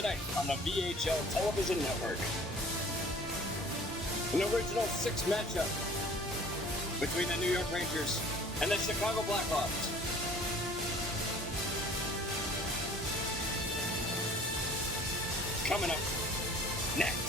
tonight on the VHL Television Network. An original 6 matchup between the New York Rangers and the Chicago Blackhawks. Coming up next.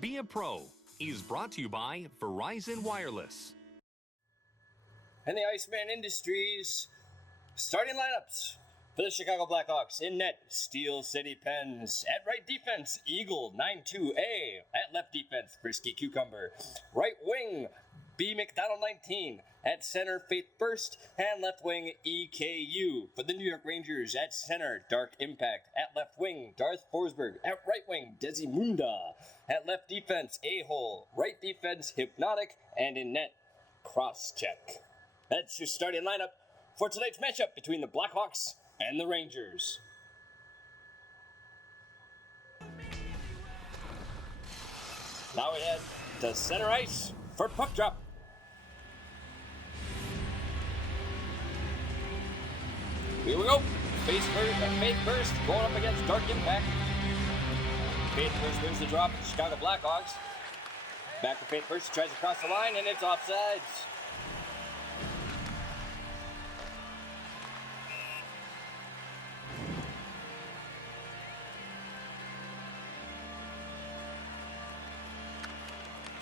Be a Pro is brought to you by Verizon Wireless. And the Iceman Industries starting lineups for the Chicago Blackhawks. In net, Steel City Pens. At right defense, Eagle 9-2A. At left defense, Frisky Cucumber. Right wing, B. McDonald 19. At center, Faith Burst. And left wing, EKU. For the New York Rangers, at center, Dark Impact. At left wing, Darth Forsberg. At right wing, Desimunda. At left defense, A-Hole. Right defense, Hypnotic. And in net, Crosscheck. That's your starting lineup for tonight's matchup between the Blackhawks and the Rangers. Now we head to center ice for puck drop. Here we go. Faith Burst going up against Dark Impact. Faith Burst wins the draw for the Chicago Blackhawks. Back to Faith Burst, tries to cross the line, and it's offsides.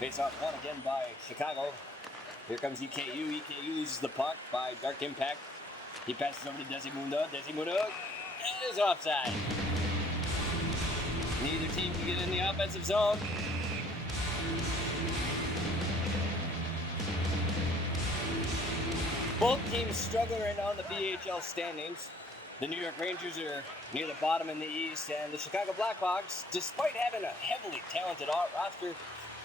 Face off one again by Chicago. Here comes EKU. EKU loses the puck by Dark Impact. He passes over to Desimunda. Desimunda is offside. Neither team can get in the offensive zone. Both teams struggling right now in the VHL standings. The New York Rangers are near the bottom in the East, and the Chicago Blackhawks, despite having a heavily talented roster,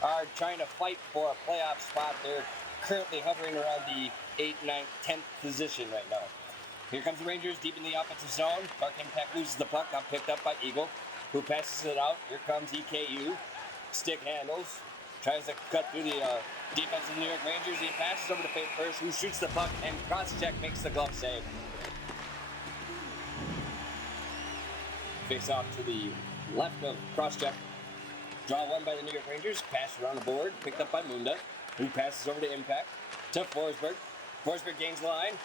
are trying to fight for a playoff spot. They're currently hovering around the 8th, 9th, 10th position right now. Here comes the Rangers deep in the offensive zone. Dark Impact loses the puck, now picked up by Eagle, who passes it out. Here comes EKU. Stick handles. Tries to cut through the defense of the New York Rangers. He passes over to Faith First, who shoots the puck, and Crosscheck makes the glove save. Face off to the left of Crosscheck. Draw one by the New York Rangers. Pass around the board. Picked up by Munda, who passes over to Impact. To Forsberg. Forsberg gains the line.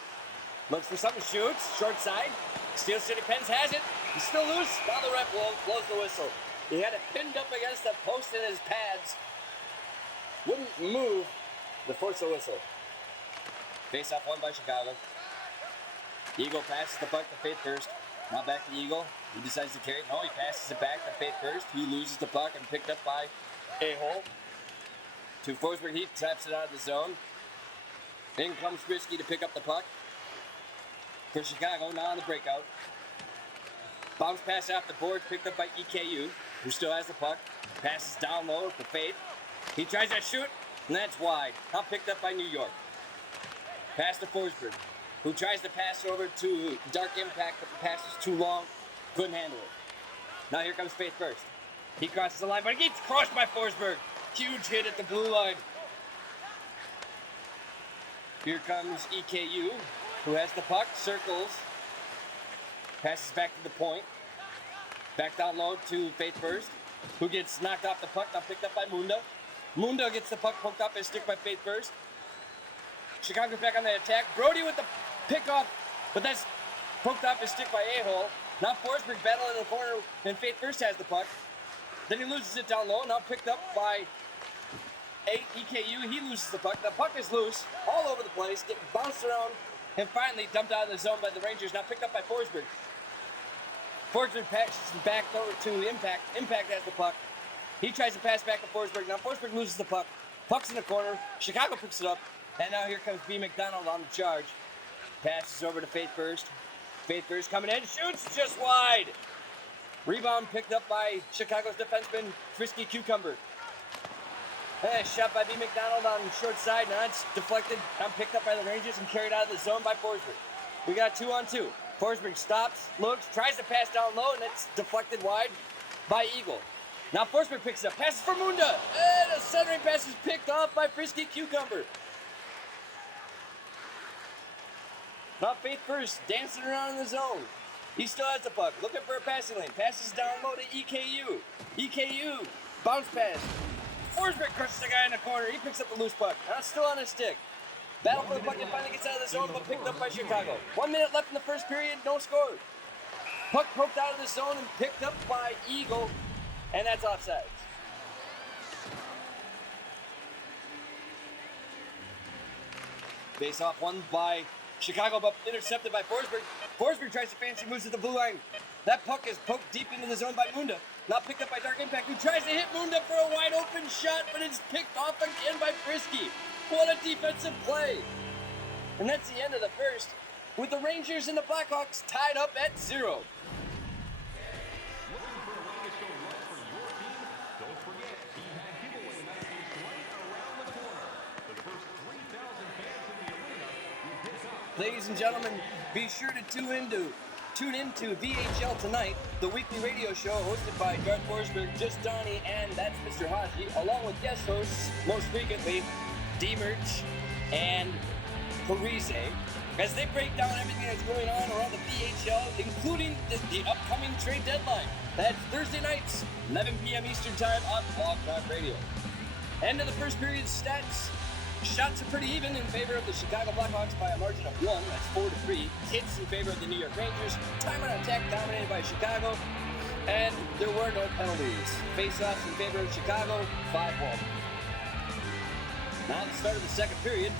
Looks for something, shoots. Short side. Steel City Pens has it. He's still loose. Now the ref blows the whistle. He had it pinned up against the post in his pads. Wouldn't move. The force the whistle. Face off one by Chicago. Eagle passes the puck to Faith First. Now back to Eagle. He decides to carry it. No, he passes it back to Faith First. He loses the puck and picked up by A-Hole. To Forsberg, he traps it out of the zone. In comes Frisky to pick up the puck. For Chicago, now on the breakout. Bounce pass off the board, picked up by EKU, who still has the puck. Passes down low to Faith. He tries to shoot. and that's wide. Now picked up by New York. Pass to Forsberg, who tries to pass over to Dark Impact, but the pass is too long. Couldn't handle it. Now here comes Faith First. He crosses the line, but he gets crushed by Forsberg. Huge hit at the blue line. Here comes EKU, who has the puck, circles, passes back to the point. Back down low to Faith First, who gets knocked off the puck, now picked up by Munda. Munda gets the puck poked off his stick by Faith First. Chicago's back on the attack. Brody with the pickoff, but that's poked off his stick by A-hole. Now Forsberg battling in the corner, and Faith First has the puck. Then he loses it down low, now picked up by EKU. He loses the puck. The puck is loose all over the place, getting bounced around, and finally dumped out of the zone by the Rangers. Now picked up by Forsberg. Forsberg passes back over to Impact. Impact has the puck. He tries to pass back to Forsberg. Now Forsberg loses the puck. Puck's in the corner. Chicago picks it up. And now here comes B. McDonald on the charge. Passes over to Faith First. Faith First coming in. Shoots just wide. Rebound picked up by Chicago's defenseman, Frisky Cucumber. Shot by B. McDonald on the short side. Now it's deflected. Now picked up by the Rangers and carried out of the zone by Forsberg. We got 2-on-2. Forsberg stops, looks, tries to pass down low, and it's deflected wide by Eagle. Now Forsberg picks it up, passes for Munda, and a centering pass is picked off by Frisky Cucumber. Now Faith First, dancing around in the zone. He still has the puck, looking for a passing lane, passes down low to EKU. EKU, bounce pass. Forsberg crushes the guy in the corner, he picks up the loose puck. Now it's still on his stick. Battle for the puck and finally gets out of the zone, but picked up by Chicago. 1 minute left in the first period, no score. Puck poked out of the zone and picked up by Eagle, and that's offside. Face off won by Chicago, but intercepted by Forsberg. Forsberg tries to fancy moves at the blue line. That puck is poked deep into the zone by Munda. Now picked up by Dark Impact, who tries to hit Munda for a wide open shot, but it's picked off again by Frisky. What a defensive play! And that's the end of the first, with the Rangers and the Blackhawks tied up at 0. Ladies and gentlemen, be sure to tune into VHL Tonight, the weekly radio show hosted by Darth Forsberg, Just Donnie, and that's Mr. Haji, along with guest hosts, most frequently, D-Merch and Parise, as they break down everything that's going on around the VHL, including the upcoming trade deadline. That's Thursday nights, 11 p.m. Eastern Time on Blog Talk Radio. End of the first period stats. Shots are pretty even in favor of the Chicago Blackhawks by a margin of 1. That's 4-3. Hits in favor of the New York Rangers. Time on attack dominated by Chicago. And there were no penalties. Face-offs in favor of Chicago, 5-1. Now at the start of the second period,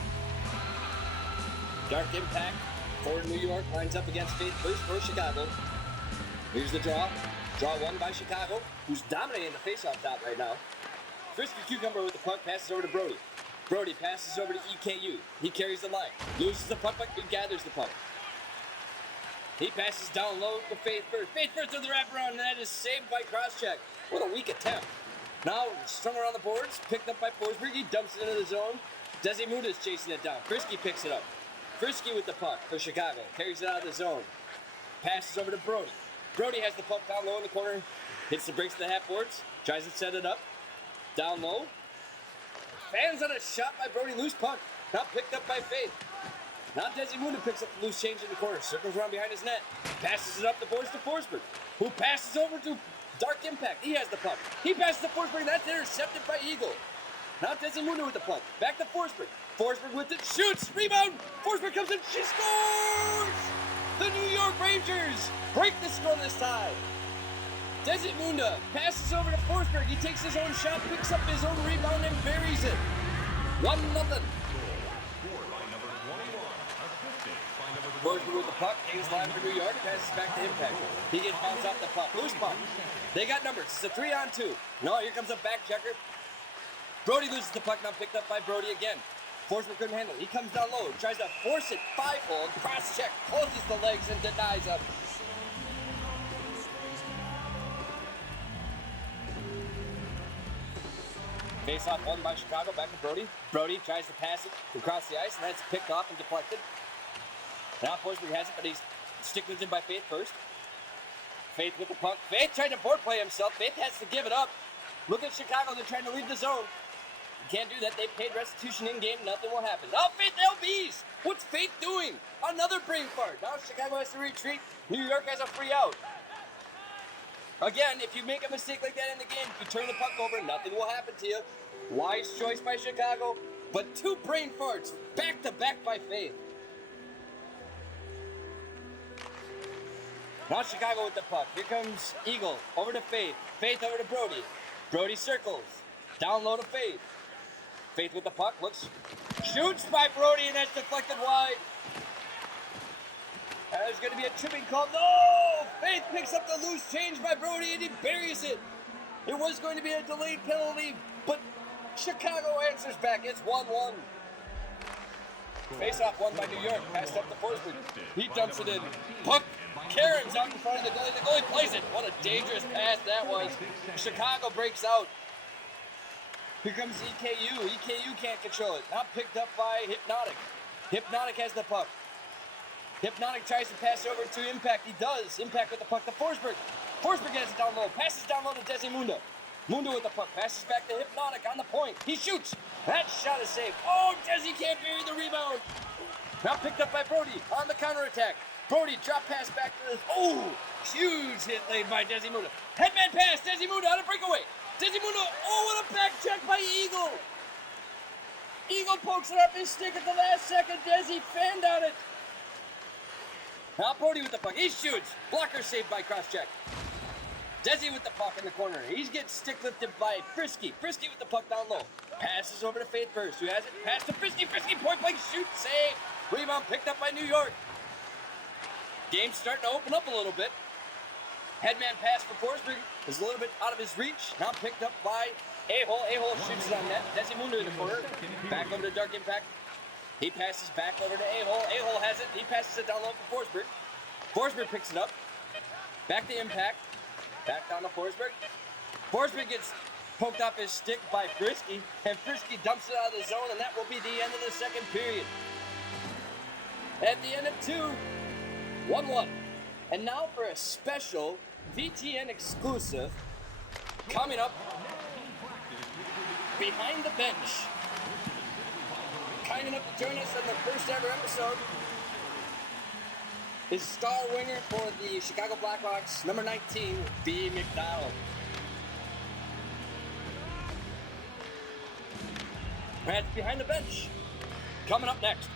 Dark Impact for New York lines up against Faith First for Chicago. Here's the draw. Draw won by Chicago, who's dominating the face-off dot right now. Frisky Cucumber with the puck, passes over to Brody. Brody passes over to EKU. He carries the line. Loses the puck, but he gathers the puck. He passes down low to Faith First. Faith First to the wraparound, and that is saved by Crosscheck. What a weak attempt. Now, strung around the boards, picked up by Forsberg. He dumps it into the zone. Desi Muda is chasing it down. Frisky picks it up. Frisky with the puck for Chicago. Carries it out of the zone. Passes over to Brody. Brody has the puck down low in the corner. Hits the brakes to the half boards. Tries to set it up. Down low. Fans on a shot by Brody. Loose puck. Now picked up by Faith. Now Desi Muda picks up the loose change in the corner. Circles around behind his net. Passes it up the boards to Forsberg, who passes over to Dark Impact. He has the puck. He passes to Forsberg. That's intercepted by Eagle. Now Desi Muda with the puck. Back to Forsberg. Forsberg with it. Shoots. Rebound. Forsberg comes in. She scores! The New York Rangers break the scoreless tie. Desi Muda passes over to Forsberg. He takes his own shot, picks up his own rebound, and buries it. 1-0. Forsberg with the puck, gains line for New York, passes back to Impact. He gets bounced off the puck. Loose puck. They got numbers. It's a 3-on-2. No, here comes a back checker. Brody loses the puck, now picked up by Brody again. Forsberg couldn't handle it. He comes down low, tries to force it 5-hole, cross check, closes the legs and denies him. Face-off won by Chicago, back to Brody. Brody tries to pass it across the ice, and that's picked off and deflected. Now Forsberg has it, but he's stick-lifted by Faith first. Faith with the puck. Faith tried to board play himself. Faith has to give it up. Look at Chicago, they're trying to leave the zone. You can't do that, they paid restitution in-game, nothing will happen. Oh, Faith LBs! What's Faith doing? Another brain fart. Now Chicago has to retreat. New York has a free out. Again, if you make a mistake like that in the game, if you turn the puck over, nothing will happen to you. Wise choice by Chicago, but 2 brain farts back-to-back by Faith. Now Chicago with the puck. Here comes Eagle over to Faith. Faith over to Brody. Brody circles. Down low to Faith. Faith with the puck. Looks. Shoots by Brody, and that's deflected wide. There's going to be a tripping call. No! Faith picks up the loose change by Brody, and he buries it. It was going to be a delayed penalty, but Chicago answers back. It's 1-1. Face-off won by New York. Passed up to Forsberg. He dumps it in. Puck. Karen's out in front of the goalie. The goalie plays it. What a dangerous pass that was. Chicago breaks out. Here comes EKU. EKU can't control it. Now picked up by Hypnotic. Hypnotic has the puck. Hypnotic tries to pass over to Impact. He does. Impact with the puck to Forsberg. Forsberg gets it down low. Passes down low to Desi Munda. Munda with the puck. Passes back to Hypnotic on the point. He shoots. That shot is saved. Oh, Desi can't bury the rebound. Now picked up by Brody on the counterattack. Brody drop pass back to this. Oh, huge hit laid by Desi Munda. Headman pass. Desi Munda on a breakaway. Desi Munda. Oh, what a back check by Eagle. Eagle pokes it up his stick at the last second. Desi fanned on it. Now Brody with the puck. He shoots. Blocker saved by cross-check. Desi with the puck in the corner. He's getting stick-lifted by Frisky. Frisky with the puck down low. Passes over to Faith first. Who has it? Pass to Frisky. Frisky point-blank shoot. Save. Rebound picked up by New York. Game's starting to open up a little bit. Headman pass for Forsberg is a little bit out of his reach. Now picked up by A-Hole. A-Hole shoots it on net. Desi Munda in the corner. Back over to Dark Impact. He passes back over to A-Hole. A-Hole has it. He passes it down low for Forsberg. Forsberg picks it up. Back to Impact. Back down to Forsberg. Forsberg gets poked off his stick by Frisky, and Frisky dumps it out of the zone, and that will be the end of the second period. At the end of 2, 1-1. And now for a special VTN exclusive coming up behind the bench. Kind enough to join us on the first ever episode is star winger for the Chicago Blackhawks, number 19, B. McDonald. That's behind the bench. Coming up next.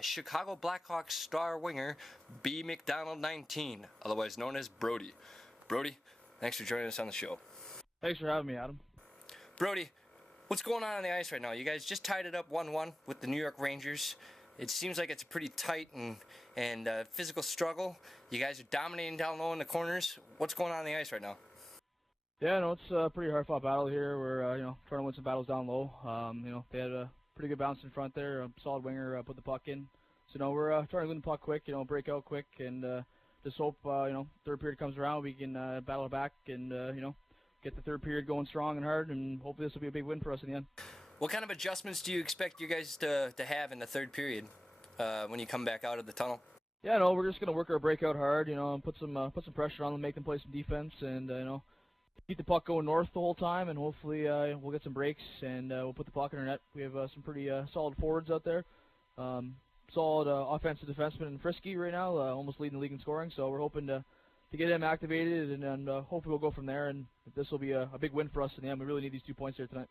Chicago Blackhawks star winger B. McDonald 19, otherwise known as Brody. Brody, thanks for joining us on the show. Thanks for having me, Adam. Brody, what's going on the ice right now? You guys just tied it up 1-1 with the New York Rangers. It seems like it's a pretty tight and physical struggle. You guys are dominating down low in the corners. What's going on the ice right now? Yeah, no, it's a pretty hard-fought battle here. We're trying to win some battles down low. They had a pretty good bounce in front there. A solid winger put the puck in. So we're trying to win the puck quick, break out quick, and just hope third period comes around, we can battle back and get the third period going strong and hard, and hopefully this will be a big win for us in the end. What kind of adjustments do you expect you guys to have in the third period when you come back out of the tunnel? Yeah, no, we're just gonna work our breakout hard, and put some pressure on them, make them play some defense, and keep the puck going north the whole time, and hopefully we'll get some breaks and we'll put the puck in our net. We have some pretty solid forwards out there. Solid offensive defenseman in Frisky right now, almost leading the league in scoring. So we're hoping to get him activated, and hopefully we'll go from there. And this will be a big win for us in the end. We really need these 2 points here tonight.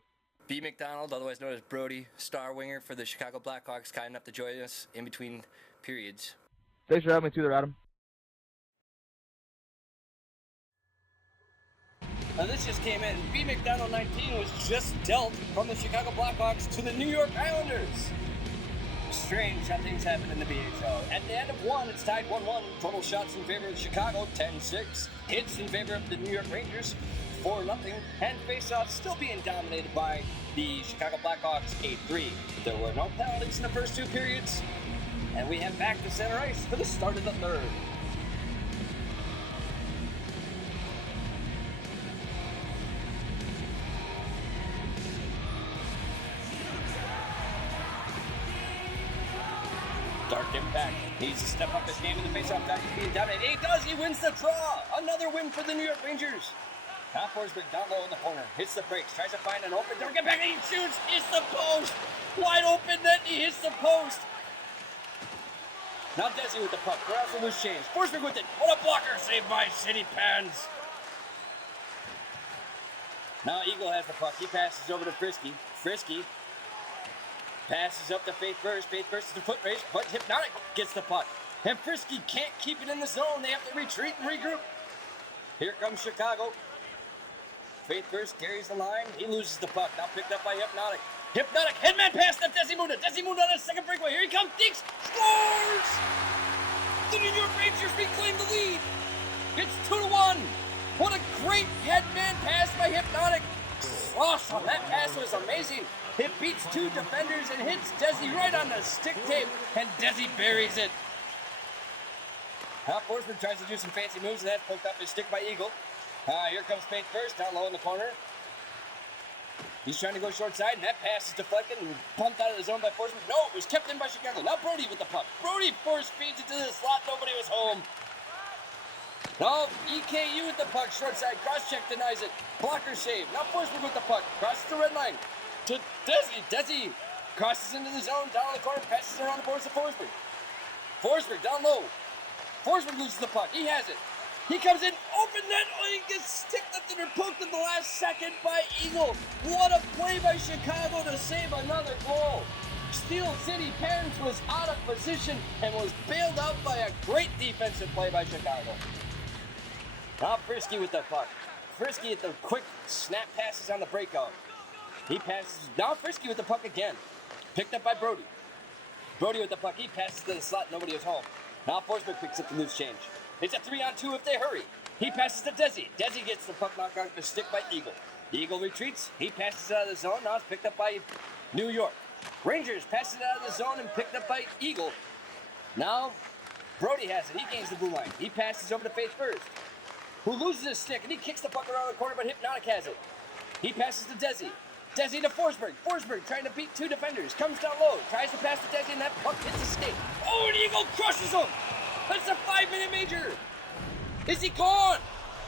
B. McDonald, otherwise known as Brody, star winger for the Chicago Blackhawks, kind enough to join us in between periods. Thanks for having me too there, Adam. Now this just came in. B. McDonald 19 was just dealt from the Chicago Blackhawks to the New York Islanders. Strange how things happen in the VHL. At the end of 1, it's tied 1-1. Total shots in favor of Chicago, 10-6. Hits in favor of the New York Rangers, 4-0, and faceoff still being dominated by the Chicago Blackhawks 8-3. There were no penalties in the first 2 periods, and we head back to center ice for the start of the third. Dark impact. Needs to step up his game in the faceoff. He's being dominated. He does. He wins the draw. Another win for the New York Rangers. Now Forsberg down low in the corner. Hits the brakes. Tries to find an open. Dark impact. He shoots. Hits the post. Wide open net. He hits the post. Now Desi with the puck. Corrals the loose change. Forsberg with it. What a blocker. Saved by City Pens. Now Eagle has the puck. He passes over to Frisky. Frisky passes up to Faith Burst. Faith Burst is the foot race, but Hypnotic gets the puck. And Frisky can't keep it in the zone. They have to retreat and regroup. Here comes Chicago. Faith Burst carries the line. He loses the puck. Now picked up by Hypnotic. Hypnotic headman pass to Desi Munda. Desi Munda on a second breakaway. Here he comes. Dinks scores! The New York Rangers reclaim the lead. It's 2-1. What a great headman pass by Hypnotic. Gosh, that pass was amazing. It beats 2 defenders and hits Desi right on the stick tape, and Desi buries it. Now Forsberg tries to do some fancy moves, and that's poked up his stick by Eagle. Here comes Faith First, down low in the corner. He's trying to go short side, and that pass is deflected and pumped out of the zone by Forsberg. No, it was kept in by Chicago. Now Brody with the puck. Brody force feeds it to the slot. Nobody was home. Now EKU with the puck, short side. Cross-check denies it. Blocker save. Now Forsberg with the puck. Crosses the red line to Desi. Desi crosses into the zone, down on the corner, passes around the boards to Forsberg. Forsberg down low. Forsberg loses the puck. He has it. He comes in, open net. Oh, he gets stick lifted or poked in the last second by Eagle. What a play by Chicago to save another goal. Steel City Pens was out of position and was bailed out by a great defensive play by Chicago. Now Frisky with the puck. Frisky at the quick snap passes on the breakout. He passes. Now Frisky with the puck again. Picked up by Brody. Brody with the puck. He passes to the slot. Nobody is home. Now Forsberg picks up the loose change. It's a 3-on-2 if they hurry. He passes to Desi. Desi gets the puck knocked out of the stick by Eagle. Eagle retreats. He passes it out of the zone. Now it's picked up by New York. Rangers passes it out of the zone and picked up by Eagle. Now Brody has it. He gains the blue line. He passes over to Faith First, who loses his stick, and he kicks the puck around the corner, but Hypnotic has it. He passes to Desi. Desi to Forsberg. Forsberg trying to beat 2 defenders. Comes down low. Tries to pass to Desi, and that puck hits the skate. Oh, and Eagle crushes him. That's a 5-minute major. Is he gone?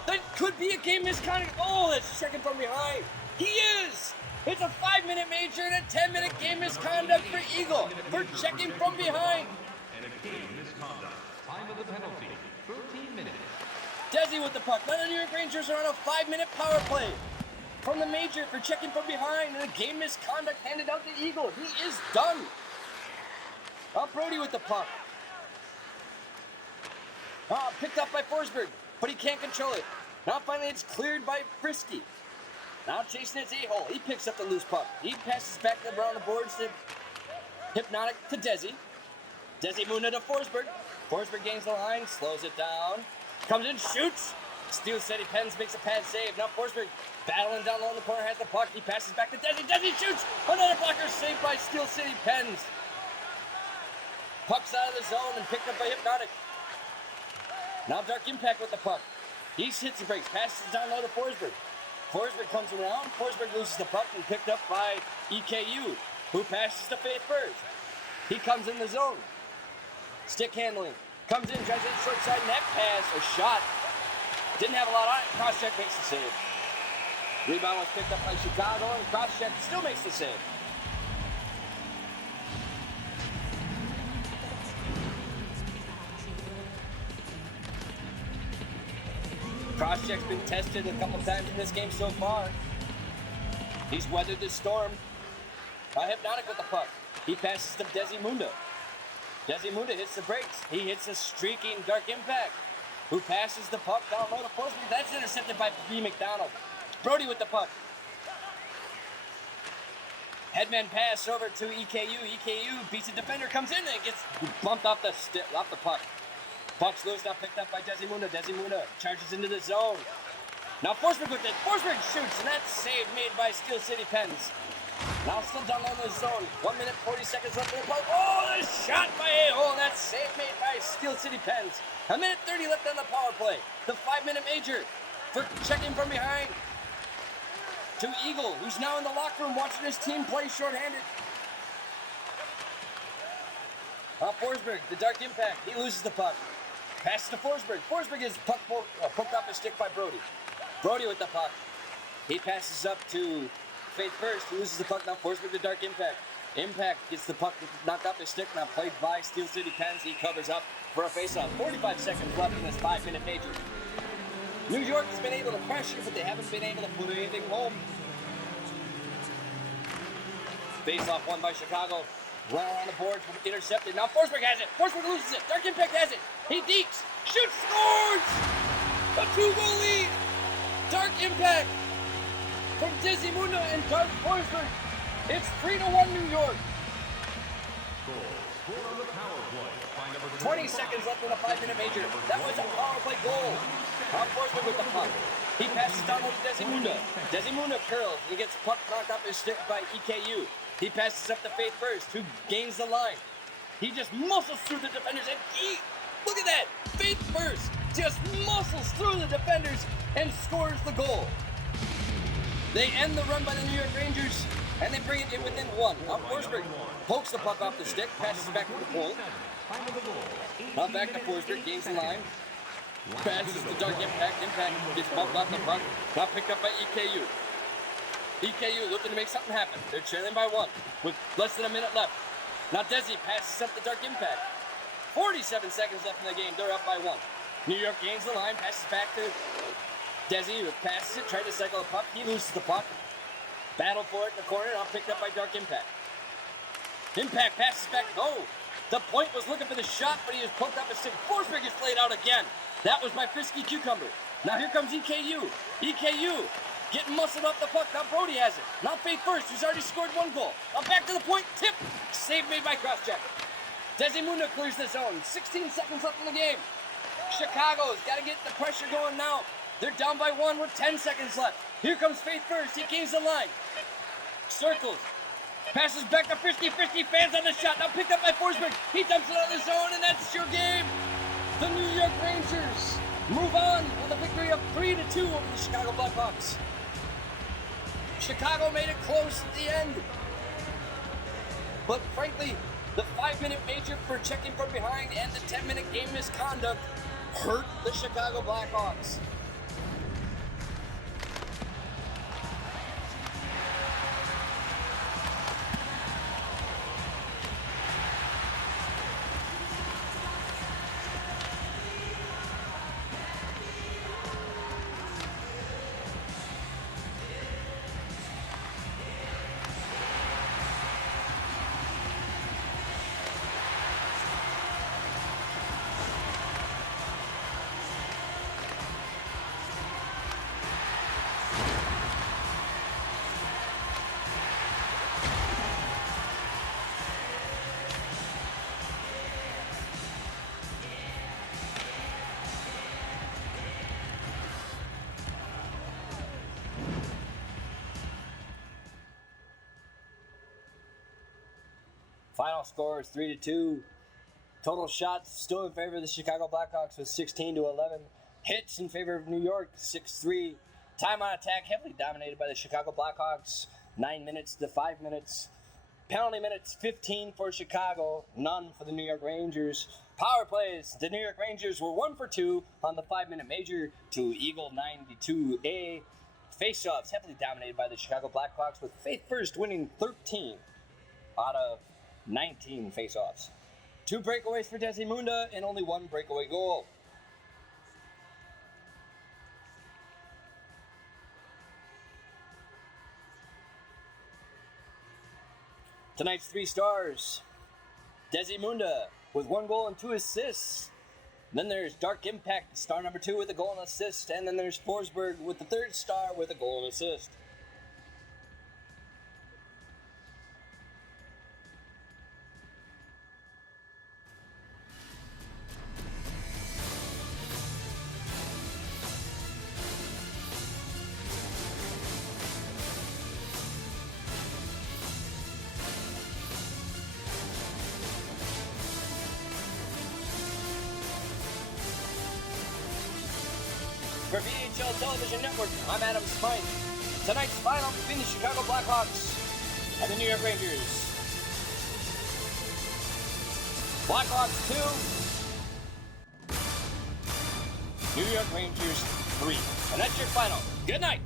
That could be a game misconduct. Oh, that's checking from behind. He is. It's a 5-minute major and a 10-minute game misconduct for Eagle for checking from behind. And a game misconduct. Time of the penalty, 13 minutes. Desi with the puck. Now the New York Rangers are on a 5-minute power play from the major for checking from behind, and a game misconduct handed out to Eagle. He is done. Now Brody with the puck. Picked up by Forsberg, but he can't control it. Now finally it's cleared by Frisky. Now chasing its a-hole. He picks up the loose puck. He passes back around the boards to Hypnotic to Desi. Desi Muna to Forsberg. Forsberg gains the line, slows it down. Comes in, shoots. Steel City Pens makes a pad save. Now Forsberg battling down low in the corner, has the puck. He passes back to Desi. Desi shoots. Another blocker saved by Steel City Pens. Puck's out of the zone and picked up by Hypnotic. Now Dark Impact with the puck. He hits the brakes, passes down low to Forsberg. Forsberg comes around. Forsberg loses the puck and picked up by EKU, who passes to Faith First. He comes in the zone. Stick handling. Comes in, tries to hit short side, net pass, a shot. Didn't have a lot on it. Crosscheck makes the save. Rebound was picked up by Chicago, and Crosscheck still makes the save. Crosscheck's been tested a couple times in this game so far. He's weathered the storm. Hypnotic with the puck. He passes to Desi Munda. Desi Munda hits the brakes. He hits a streaking Dark Impact, who passes the puck down low to Forsberg. That's intercepted by B. McDonald. Brody with the puck. Headman pass over to EKU. EKU beats the defender, comes in, and gets bumped off the puck. Puck's loose, now picked up by Desi Munda. Desi Munda charges into the zone. Now Forsberg with it. Forsberg shoots, and that's save made by Steel City Pens. Now still down low in the zone. 1 minute, 40 seconds left in the puck. Oh, the shot by A-hole. That's save made by Steel City Pens. 1 minute 30 left on the power play. The 5-minute major for checking from behind to Eagle, who's now in the locker room watching his team play shorthanded. Forsberg, the dark impact. He loses the puck. Passes to Forsberg. Forsberg is poked off his stick by Brody. Brody with the puck. He passes up to Faith first. He loses the puck. Now Forsberg, the dark impact. Impact gets the puck knocked off his stick. Now played by Steel City Pens. He covers up for a faceoff. 45 seconds left in this 5-minute major. New York has been able to pressure, but they haven't been able to put anything home. Faceoff won by Chicago. Run on the boards, intercepted. Now Forsberg has it. Forsberg loses it. Dark Impact has it. He dekes. Shoots, scores! A 2-goal lead. Dark Impact from Desi Munda and Dark Forsberg. It's 3-1 New York. 20 seconds left in the 5-minute major. That was a power play goal. Forsberg with the puck. He passes down to Desi Munda. Desi Munda curls. He gets puck knocked off his stick by EKU. He passes up to Faith first, who gains the line. He just muscles through the defenders, and look at that! Faith first just muscles through the defenders and scores the goal. They end the run by the New York Rangers, and they bring it in within one. Now Forsberg pokes the puck off the stick, passes back to the point. Now back to Forsberg, gains the line. Passes the dark impact. Impact gets bumped off the puck. Now picked up by EKU. EKU looking to make something happen. They're trailing by one with less than a minute left. Now Desi passes up the dark impact. 47 seconds left in the game. They're up by one. New York gains the line, passes back to Desi, who passes it, trying to cycle the puck. He loses the puck. Battle for it in the corner, now picked up by Dark Impact. Impact passes back. Oh, the point was looking for the shot, but he was poked up his stick. Forsberg is played out again. That was by Frisky Cucumber. Now here comes EKU. EKU getting muscled off the puck. Now Brody has it. Now Faith first, who's already scored one goal. Now back to the point. Tip. Save made by Crosscheck. Desi Munda clears the zone. 16 seconds left in the game. Chicago's got to get the pressure going now. They're down by one with 10 seconds left. Here comes Faith first. He gains the line. Circles. Passes back to Frisky. Frisky fans on the shot. Now picked up by Forsberg. He dumps it out of the zone, and that's your game. The New York Rangers move on with a victory of 3-2 over the Chicago Blackhawks. Chicago made it close at the end. But frankly, the 5-minute major for checking from behind and the 10-minute game misconduct hurt the Chicago Blackhawks. Final score is 3-2. Total shots still in favor of the Chicago Blackhawks with 16-11. Hits in favor of New York, 6-3. Time on attack heavily dominated by the Chicago Blackhawks, 9 minutes to 5 minutes. Penalty minutes, 15 for Chicago, none for the New York Rangers. Power plays, the New York Rangers were 1 for 2 on the 5-minute major to Eagle 92A. Faceoffs heavily dominated by the Chicago Blackhawks with Faith First winning 13 out of 19 faceoffs. 2 breakaways for Desi Munda and only 1 breakaway goal. Tonight's 3 stars. Desi Munda with 1 goal and 2 assists. Then there's Dark Impact, star number 2 with a goal and assist. And then there's Forsberg with the 3rd star with a goal and assist. For VHL Television Network, I'm Adam Smythe. Tonight's final between the Chicago Blackhawks and the New York Rangers. Blackhawks 2, New York Rangers 3. And that's your final. Good night.